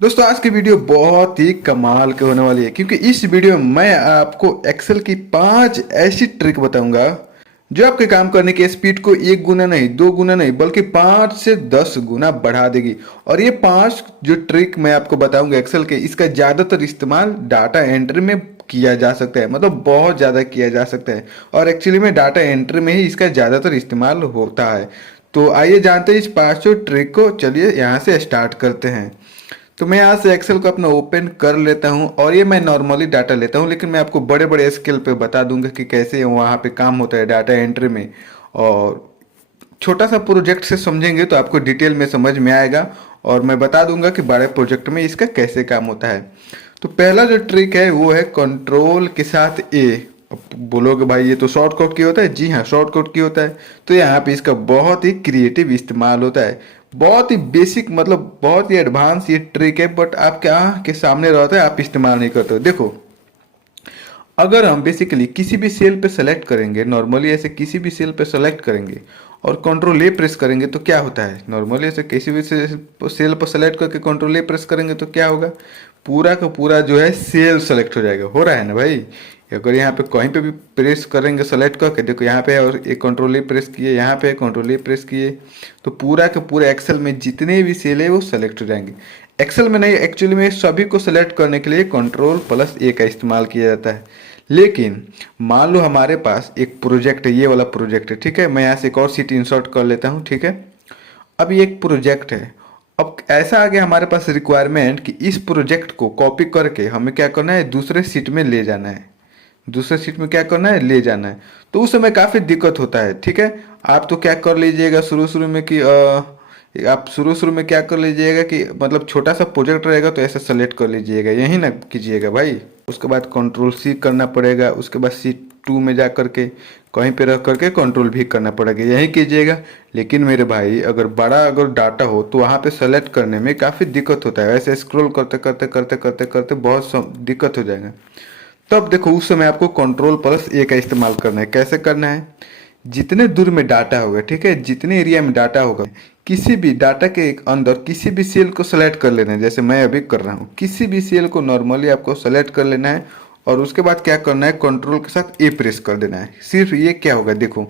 दोस्तों आज की वीडियो बहुत ही कमाल के होने वाली है क्योंकि इस वीडियो में मैं आपको एक्सेल की 5 ऐसी ट्रिक बताऊंगा जो आपके काम करने की स्पीड को 1 गुना नहीं 2 गुना नहीं बल्कि 5 से 10 गुना बढ़ा देगी। और ये 5 जो ट्रिक मैं आपको बताऊंगा एक्सेल के, इसका ज़्यादातर इस्तेमाल डाटा एंट्री में किया जा सकता है, मतलब बहुत ज़्यादा किया जा सकता है। और एक्चुअली में डाटा एंट्री में ही इसका ज़्यादातर इस्तेमाल होता है। तो आइए जानते हैं इस 5 ट्रिक को। चलिए यहाँ से स्टार्ट करते हैं। तो मैं यहाँ से एक्सेल को अपना ओपन कर लेता हूँ और ये मैं नॉर्मली डाटा लेता हूँ, लेकिन मैं आपको बड़े बड़े स्केल पे बता दूंगा कि कैसे वहाँ पे काम होता है डाटा एंट्री में। और छोटा सा प्रोजेक्ट से समझेंगे तो आपको डिटेल में समझ में आएगा और मैं बता दूंगा कि बड़े प्रोजेक्ट में इसका कैसे काम होता है। तो पहला जो ट्रिक है वो है कंट्रोल के साथ ए। अब बोलोगे भाई ये तो शॉर्टकट की होता है। जी हाँ, शॉर्टकट की होता है। तो यहाँ पे इसका बहुत ही क्रिएटिव इस्तेमाल होता है। बहुत ही बेसिक, मतलब बहुत ही एडवांस ये ट्रिक है, बट आपके आँख के सामने रहता है, आप इस्तेमाल नहीं करते हो। देखो, अगर हम बेसिकली किसी भी सेल पे सेलेक्ट करेंगे, नॉर्मली ऐसे किसी भी सेल पे सेलेक्ट करेंगे और कंट्रोल ए प्रेस करेंगे तो क्या होता है, नॉर्मली ऐसे किसी भी सेल पर सेलेक्ट करके कंट्रोल ए प्रेस करेंगे तो क्या होगा, पूरा का पूरा जो है सेल सेलेक्ट हो जाएगा। हो रहा है ना भाई। अगर यहाँ पे कहीं पे भी प्रेस करेंगे सेलेक्ट करके, देखो यहाँ पे है और एक कंट्रोल ए प्रेस किए, यहाँ पे कंट्रोल ए प्रेस किए, तो पूरा का पूरा एक्सेल में जितने भी सेल है वो सेलेक्ट हो जाएंगे। एक्सेल में नहीं, एक्चुअली में सभी को सेलेक्ट करने के लिए कंट्रोल प्लस ए का इस्तेमाल किया जाता है। लेकिन मान लो हमारे पास एक प्रोजेक्ट है, ये वाला प्रोजेक्ट है, ठीक है। मैं यहाँ से एक और सीट इंसर्ट कर लेता हूँ, ठीक है। अब ये एक प्रोजेक्ट है। अब ऐसा आ गया हमारे पास रिक्वायरमेंट कि इस प्रोजेक्ट को कॉपी करके हमें क्या करना है, दूसरे सीट में ले जाना है। दूसरे सीट में क्या करना है, ले जाना है। तो उस समय काफ़ी दिक्कत होता है, ठीक है। आप तो क्या कर लीजिएगा शुरू शुरू में कि आप शुरू शुरू में क्या कर लीजिएगा कि मतलब छोटा सा प्रोजेक्ट रहेगा तो ऐसा सेलेक्ट कर लीजिएगा, यही ना कीजिएगा भाई। उसके बाद कंट्रोल सी करना पड़ेगा, उसके बाद सी 2 में जा करके कहीं पे रख करके कंट्रोल भी करना पड़ेगा, यही कीजिएगा। लेकिन मेरे भाई अगर बड़ा अगर डाटा हो तो वहाँ पे सेलेक्ट करने में काफ़ी दिक्कत होता है। ऐसे स्क्रॉल करते करते करते करते करते बहुत दिक्कत हो जाएगा। तब देखो उस समय आपको कंट्रोल प्लस ए का इस्तेमाल करना है। कैसे करना है, जितने दूर में डाटा होगा, ठीक है, जितने एरिया में डाटा होगा, किसी भी डाटा के अंदर किसी भी सेल को सेलेक्ट कर लेना है। जैसे मैं अभी कर रहा हूँ, किसी भी सेल को नॉर्मली आपको सेलेक्ट कर लेना है और उसके बाद क्या करना है, कंट्रोल के साथ ए प्रेस कर देना है। सिर्फ ये क्या होगा, देखो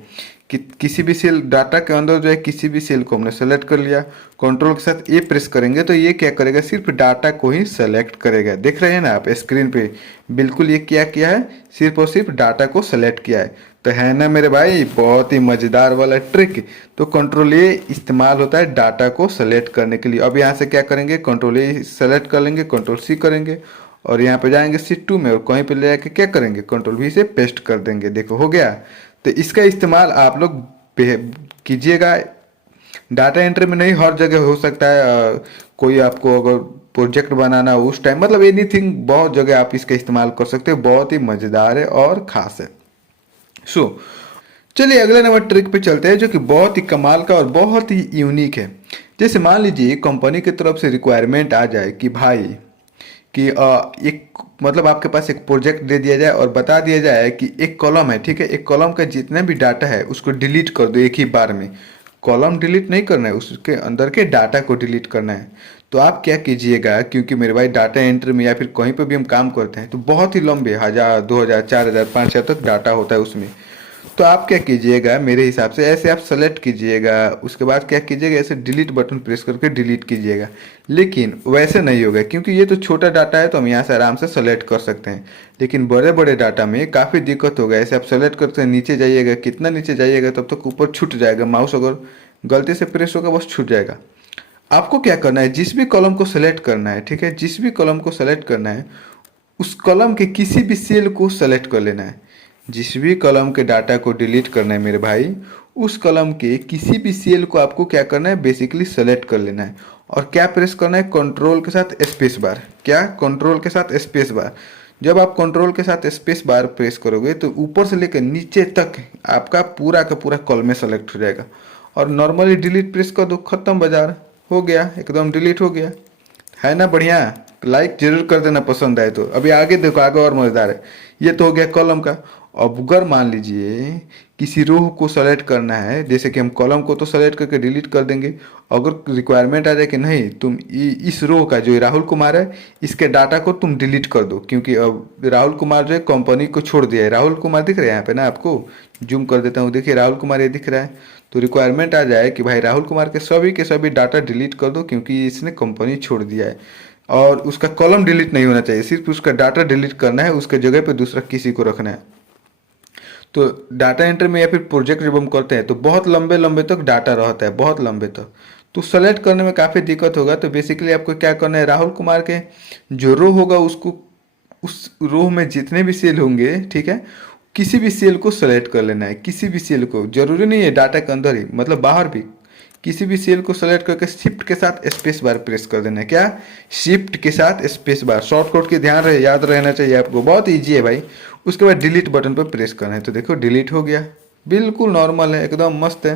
कि किसी भी सेल डाटा के अंदर जो है किसी भी सेल को हमने सेलेक्ट कर लिया, कंट्रोल के साथ ए प्रेस करेंगे तो ये क्या करेगा, सिर्फ डाटा को ही सेलेक्ट करेगा। देख रहे हैं ना आप स्क्रीन पे, बिल्कुल ये क्या किया है, सिर्फ और सिर्फ डाटा को सेलेक्ट किया है। तो है ना मेरे भाई बहुत ही मज़ेदार वाला ट्रिक। तो कंट्रोल ए इस्तेमाल होता है डाटा को सेलेक्ट करने के लिए। अब यहाँ से क्या करेंगे, कंट्रोल ए सेलेक्ट कर लेंगे, कंट्रोल सी करेंगे और यहाँ पे जाएंगे सीट 2 में और कहीं पे ले जाके क्या करेंगे, कंट्रोल वी से पेस्ट कर देंगे। देखो हो गया। तो इसका इस्तेमाल आप लोग कीजिएगा। डाटा एंट्री में नहीं, हर जगह हो सकता है। कोई आपको अगर प्रोजेक्ट बनाना हो उस टाइम, मतलब एनीथिंग, बहुत जगह आप इसका इस्तेमाल कर सकते हो। बहुत ही मज़ेदार है और ख़ास है। सो चलिए अगले नंबर ट्रिक पे चलते हैं जो कि बहुत ही कमाल का और बहुत ही यूनिक है। जैसे मान लीजिए कंपनी की तरफ से रिक्वायरमेंट आ जाए कि भाई कि एक मतलब आपके पास एक प्रोजेक्ट दे दिया जाए और बता दिया जाए कि एक कॉलम है, ठीक है, एक कॉलम का जितना भी डाटा है उसको डिलीट कर दो एक ही बार में। कॉलम डिलीट नहीं करना है, उसके अंदर के डाटा को डिलीट करना है। तो आप क्या कीजिएगा, क्योंकि मेरे भाई डाटा एंट्री में या फिर कहीं पर भी हम काम करते हैं तो बहुत ही लंबे 1000 2000 4000 5000 तक डाटा होता है उसमें। तो आप क्या कीजिएगा, मेरे हिसाब से ऐसे आप सेलेक्ट कीजिएगा, उसके बाद क्या कीजिएगा, ऐसे डिलीट बटन प्रेस करके डिलीट कीजिएगा। लेकिन वैसे नहीं होगा क्योंकि ये तो छोटा डाटा है तो हम यहाँ से आराम से सेलेक्ट कर सकते हैं। लेकिन बड़े बड़े डाटा में काफ़ी दिक्कत होगा। ऐसे आप सेलेक्ट करते हैं, नीचे जाइएगा, कितना नीचे जाइएगा तब तक ऊपर छूट जाएगा। माउस अगर गलती से प्रेस होगा बस छूट जाएगा। आपको क्या करना है, जिस भी कॉलम को सेलेक्ट करना है, ठीक है, जिस भी कॉलम को सेलेक्ट करना है उस कॉलम के किसी भी सेल को सेलेक्ट कर लेना है। जिस भी कॉलम के डाटा को डिलीट करना है मेरे भाई, उस कॉलम के किसी भी सेल को आपको क्या करना है, बेसिकली सेलेक्ट कर लेना है। और क्या प्रेस करना है, कंट्रोल के साथ स्पेस बार। क्या, कंट्रोल के साथ स्पेस बार। जब आप कंट्रोल के साथ स्पेस बार प्रेस करोगे तो ऊपर से लेकर नीचे तक आपका पूरा का पूरा कॉलम सेलेक्ट हो जाएगा। और नॉर्मली डिलीट प्रेस कर दो, खत्म बाजार, हो गया, एकदम डिलीट हो गया। है ना बढ़िया। लाइक जरूर कर देना पसंद आए तो। अभी आगे देखो, आगे और मजेदार है। ये तो हो गया कॉलम का। अब अगर मान लीजिए किसी रो को सेलेक्ट करना है, जैसे कि हम कॉलम को तो सेलेक्ट करके डिलीट कर देंगे। अगर रिक्वायरमेंट आ जाए कि नहीं तुम इस रो का जो राहुल कुमार है इसके डाटा को तुम डिलीट कर दो, क्योंकि अब राहुल कुमार जो है कंपनी को छोड़ दिया है। राहुल कुमार दिख रहा है यहाँ पे ना आपको, जूम कर देता हूँ, देखिए राहुल कुमार ये दिख रहा है। तो रिक्वायरमेंट आ जाए कि भाई राहुल कुमार के सभी डाटा डिलीट कर दो, क्योंकि इसने कंपनी छोड़ दिया है। और उसका कॉलम डिलीट नहीं होना चाहिए, सिर्फ उसका डाटा डिलीट करना है, उसके जगह पे दूसरा किसी को रखना है। तो डाटा एंट्री में या फिर प्रोजेक्ट जब हम करते हैं तो बहुत लंबे लंबे तक डाटा रहता है, बहुत लंबे तक। तो सेलेक्ट करने में काफ़ी दिक्कत होगा। तो बेसिकली आपको क्या करना है, राहुल कुमार के जो रो होगा उसको, उस रो में जितने भी सेल होंगे, ठीक है, किसी भी सेल को सेलेक्ट कर लेना है। किसी भी सेल को, जरूरी नहीं है डाटा के अंदर ही, मतलब बाहर भी किसी भी सेल को सेलेक्ट करके शिफ्ट के साथ स्पेस बार प्रेस कर देना है। क्या, शिफ्ट के साथ स्पेस बार, शॉर्टकट की ध्यान रहे, याद रहना चाहिए आपको, बहुत ईजी है भाई। उसके बाद डिलीट बटन पर प्रेस करना है। तो देखो डिलीट हो गया, बिल्कुल नॉर्मल है, एकदम मस्त है।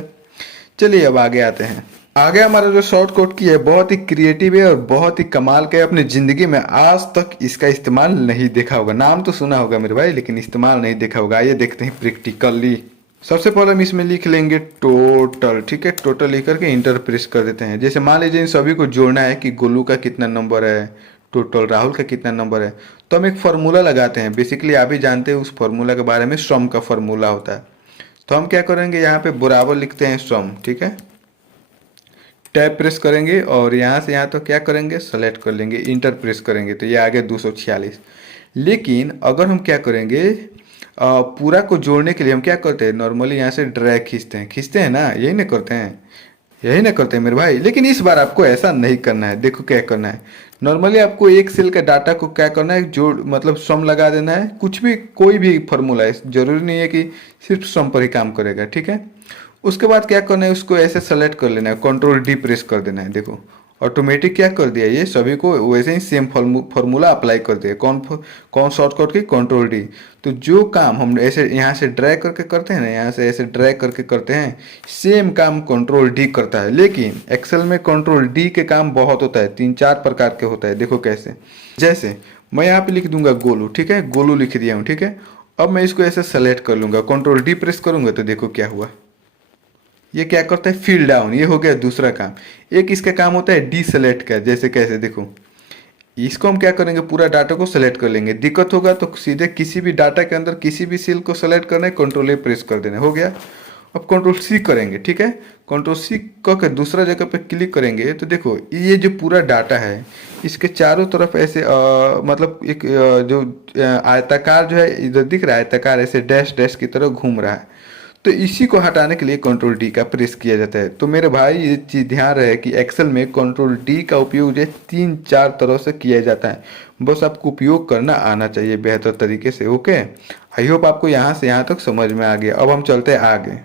चलिए अब आगे आते हैं। आगे हमारा जो शॉर्टकट की है बहुत ही क्रिएटिव है और बहुत ही कमाल का है। अपनी ज़िंदगी में आज तक इसका इस्तेमाल नहीं देखा होगा, नाम तो सुना होगा मेरे भाई, लेकिन इस्तेमाल नहीं देखा होगा। आइए देखते हैं प्रैक्टिकली। सबसे पहले हम इसमें लिख लेंगे टोटल, ठीक है। टोटल लिख करके इंटर प्रेस कर देते हैं। जैसे मान लीजिए इन सभी को जोड़ना है कि गोलू का कितना नंबर है, टोटल राहुल का कितना नंबर है, तो हम एक फार्मूला लगाते हैं। बेसिकली आप ही जानते हैं उस फार्मूला के बारे में, सम का फार्मूला होता है। तो हम क्या करेंगे, यहाँ पे बराबर लिखते हैं सम, ठीक है। टैब प्रेस करेंगे और यहाँ से यहाँ तो क्या करेंगे, सेलेक्ट कर लेंगे, इंटर प्रेस करेंगे, तो ये आ गया 246। लेकिन अगर हम क्या करेंगे, पूरा को जोड़ने के लिए हम क्या करते हैं, नॉर्मली यहाँ से ड्रैग खींचते हैं ना, यही ना करते हैं, यही ना करते हैं मेरे भाई। लेकिन इस बार आपको ऐसा नहीं करना है। देखो क्या करना है, नॉर्मली आपको एक सेल का डाटा को क्या करना है, जोड़ मतलब सम लगा देना है। कुछ भी, कोई भी फॉर्मूला है, जरूरी नहीं है कि सिर्फ सम पर ही काम करेगा, ठीक है। उसके बाद क्या करना है, उसको ऐसे सेलेक्ट कर लेना है, कंट्रोल डी प्रेस कर देना है। देखो ऑटोमेटिक क्या कर दिया, ये सभी को वैसे ही सेम फॉर्मूला अप्लाई कर दिया। कौन शॉर्टकट की, कंट्रोल डी। तो जो काम हम ऐसे यहाँ से ड्रैग करके करते हैं ना, यहाँ से ऐसे ड्रैग करके करते हैं, सेम काम कंट्रोल डी करता है। लेकिन एक्सेल में कंट्रोल डी के काम बहुत होता है, 3-4 प्रकार के होता है। देखो कैसे, जैसे मैं यहाँ पे लिख दूंगा गोलू, ठीक है, गोलू लिख दिया हूँ, ठीक है। अब मैं इसको ऐसे सेलेक्ट कर लूंगा, कंट्रोल डी प्रेस करूंगा, तो देखो क्या हुआ, ये क्या करता है, फिल डाउन। ये हो गया दूसरा काम। एक इसका काम होता है डी सेलेक्ट का, जैसे कैसे देखो, इसको हम क्या करेंगे, पूरा डाटा को सेलेक्ट कर लेंगे। दिक्कत होगा तो सीधे किसी भी डाटा के अंदर किसी भी सेल को सेलेक्ट करना है, कंट्रोल ए प्रेस कर देना, हो गया। अब कंट्रोल सी करेंगे, ठीक है, कंट्रोल सी करके दूसरा जगह पे क्लिक करेंगे, तो देखो ये जो पूरा डाटा है इसके चारों तरफ ऐसे मतलब एक जो आयताकार जो है इधर दिख रहा है, आयताकार ऐसे डैश डैश की तरह घूम रहा है। तो इसी को हटाने के लिए कंट्रोल डी का प्रेस किया जाता है। तो मेरे भाई ये चीज़ ध्यान रहे कि एक्सेल में कंट्रोल डी का उपयोग जो है 3-4 तरह से किया जाता है, बस आपको उपयोग करना आना चाहिए बेहतर तरीके से। ओके, आई होप आपको यहाँ से यहाँ तक समझ में आ गया। अब हम चलते हैं आगे,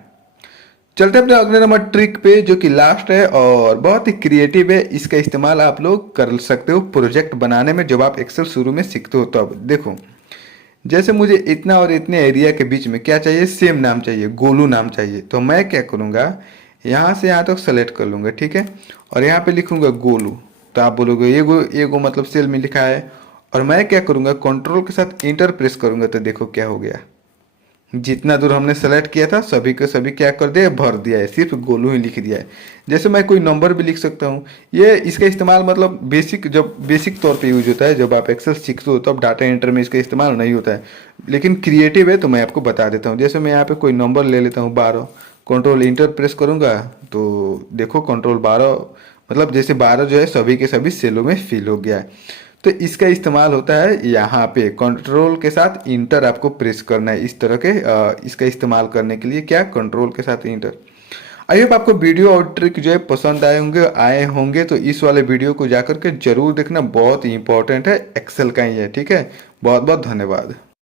चलते अपने अगले नंबर ट्रिक पे, जो कि लास्ट है और बहुत ही क्रिएटिव है। इसका इस्तेमाल आप लोग कर सकते हो प्रोजेक्ट बनाने में, जब आप एक्सेल शुरू में सीखते हो। तो अब देखो, जैसे मुझे इतना और इतने एरिया के बीच में क्या चाहिए, सेम नाम चाहिए, गोलू नाम चाहिए। तो मैं क्या करूँगा, यहाँ से यहाँ तक सेलेक्ट कर लूँगा, ठीक है, और यहाँ पे लिखूँगा गोलू। तो आप बोलोगे ये गो मतलब सेल में लिखा है। और मैं क्या करूँगा, कंट्रोल के साथ इंटर प्रेस करूँगा, तो देखो क्या हो गया, जितना दूर हमने सेलेक्ट किया था सभी के सभी क्या कर दिया, भर दिया है, सिर्फ गोलू ही लिख दिया है। जैसे मैं कोई नंबर भी लिख सकता हूँ। ये इसका इस्तेमाल मतलब जब बेसिक तौर पे यूज होता है, जब आप एक्सेल सीखते हो तब डाटा एंटर में इसका इस्तेमाल नहीं होता है, लेकिन क्रिएटिव है तो मैं आपको बता देता हूँ। जैसे मैं यहाँ पे कोई नंबर ले लेता हूँ 12, कंट्रोल इंटर प्रेस करूँगा, तो देखो कंट्रोल 12 मतलब जैसे 12 जो है सभी के सभी सेलों में फिल हो गया है। तो इसका इस्तेमाल होता है यहाँ पे, कंट्रोल के साथ इंटर आपको प्रेस करना है इस तरह के। इसका इस्तेमाल करने के लिए क्या, कंट्रोल के साथ इंटर। आई होप आपको वीडियो और ट्रिक जो है पसंद आए होंगे। तो इस वाले वीडियो को जाकर के जरूर देखना, बहुत ही इंपॉर्टेंट है, एक्सेल का ही है, ठीक है। बहुत बहुत धन्यवाद।